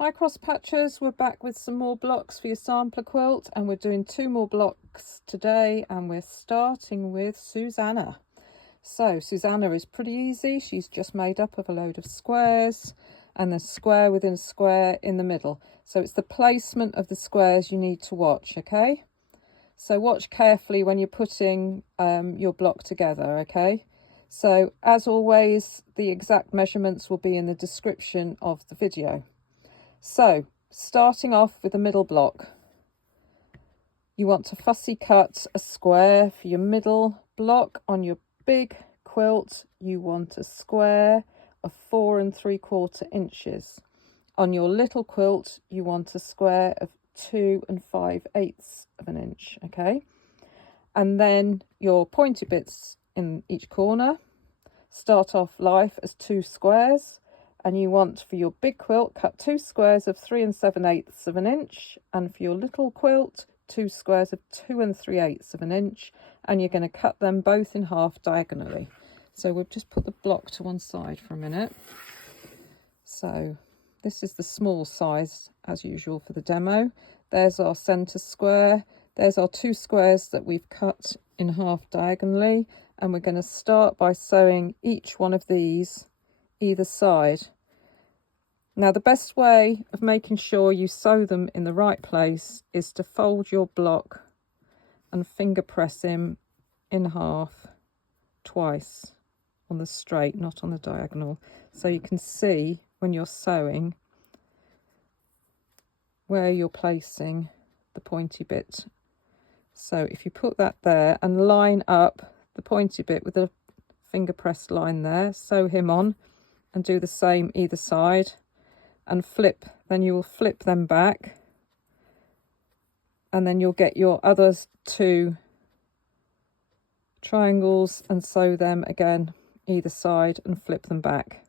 Hi cross patchers, we're back with some more blocks for your sampler quilt, and we're doing 2 more blocks today, and we're starting with Susannah. So Susannah is pretty easy. She's just made up of a load of squares and a square within a square in the middle. So it's the placement of the squares you need to watch, okay? So watch carefully when you're putting your block together, okay? So as always, the exact measurements will be in the description of the video. So, starting off with the middle block, you want to fussy cut a square for your middle block. On your big quilt, you want a square of 4 3/4 inches. On your little quilt, you want a square of 2 5/8 of an inch, okay? And then your pointy bits in each corner start off life as 2 squares. And you want, for your big quilt, cut 2 squares of 3 7/8 of an inch, and for your little quilt 2 squares of 2 3/8 of an inch, and you're going to cut them both in half diagonally. So we'll just put the block to one side for a minute. So this is the small size as usual for the demo. There's our centre square. There's our 2 squares that we've cut in half diagonally, and we're going to start by sewing each one of these either side. Now the best way of making sure you sew them in the right place is to fold your block and finger press him in half twice on the straight, not on the diagonal, so you can see when you're sewing where you're placing the pointy bit. So if you put that there and line up the pointy bit with a finger press line there, sew him on and do the same either side and flip. Then you will flip them back, and then you'll get your other 2 triangles and sew them again either side and flip them back.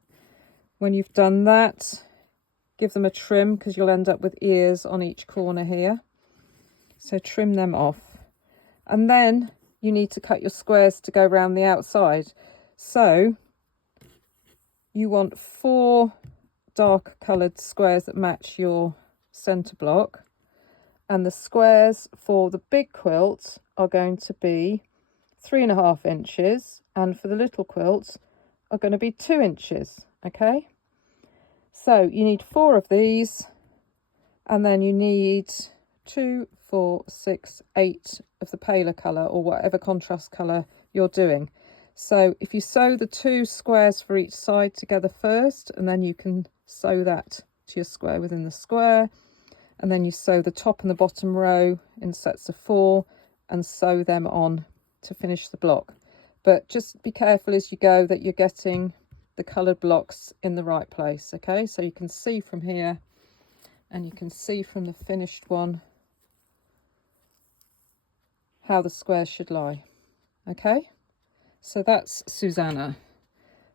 When you've done that, give them a trim, because you'll end up with ears on each corner here. So trim them off, and then you need to cut your squares to go around the outside. So you want 4 dark coloured squares that match your centre block, and the squares for the big quilt are going to be 3 1/2 inches, and for the little quilt are going to be 2 inches, okay? So you need 4 of these, and then you need 2, 4, 6, 8 of the paler colour, or whatever contrast colour you're doing. So if you sew the 2 squares for each side together first, and then you can sew that to your square within the square, and then you sew the top and the bottom row in sets of 4 and sew them on to finish the block. But just be careful as you go that you're getting the coloured blocks in the right place, okay? So you can see from here, and you can see from the finished one how the squares should lie, okay? So that's Susannah.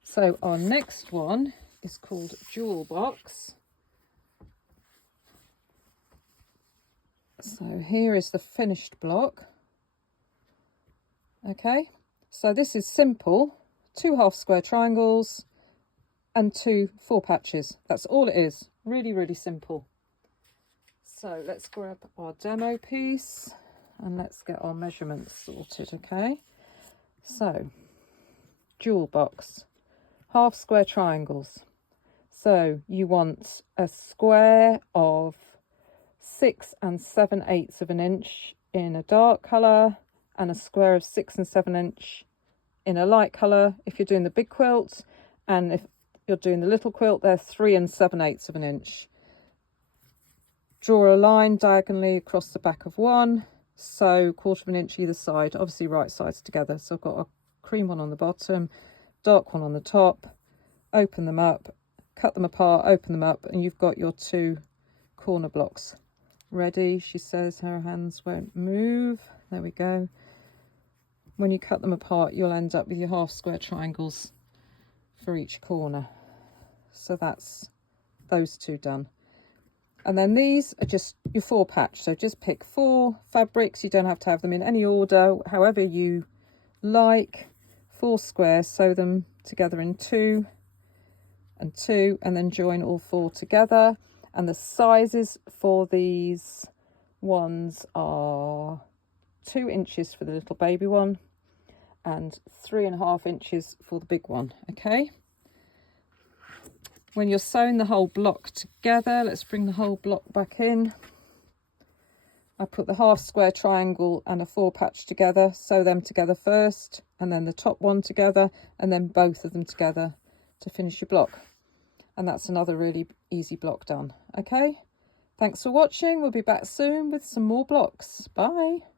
So our next one is called Quilt Blocks. So here is the finished block. Okay, so this is simple. 2 half square triangles and 2 4 patches. That's all it is. Really, really simple. So let's grab our demo piece and let's get our measurements sorted, okay? So, Quilt Box, half square triangles. So you want a square of 6 7/8 of an inch in a dark colour, and a square of 6 7 inch in a light colour if you're doing the big quilt, and if you're doing the little quilt, they're 3 7/8 of an inch. Draw a line diagonally across the back of one, sew 1/4 inch either side, obviously right sides together. So I've got a cream one on the bottom, dark one on the top, open them up, cut them apart, open them up, and you've got your 2 corner blocks ready. She says her hands won't move. There we go. When you cut them apart, you'll end up with your half square triangles for each corner. So that's those 2 done. And then these are just your 4 patch. So just pick 4 fabrics. You don't have to have them in any order, however you like. 4 squares, sew them together in 2 and 2, and then join all 4 together. And the sizes for these ones are 2 inches for the little baby one and 3.5 inches for the big one. Okay, when you're sewing the whole block together, let's bring the whole block back in. I put the half square triangle and a 4 patch together, sew them together first, and then the top one together, and then both of them together to finish your block. And that's another really easy block done. Okay, thanks for watching. We'll be back soon with some more blocks. Bye.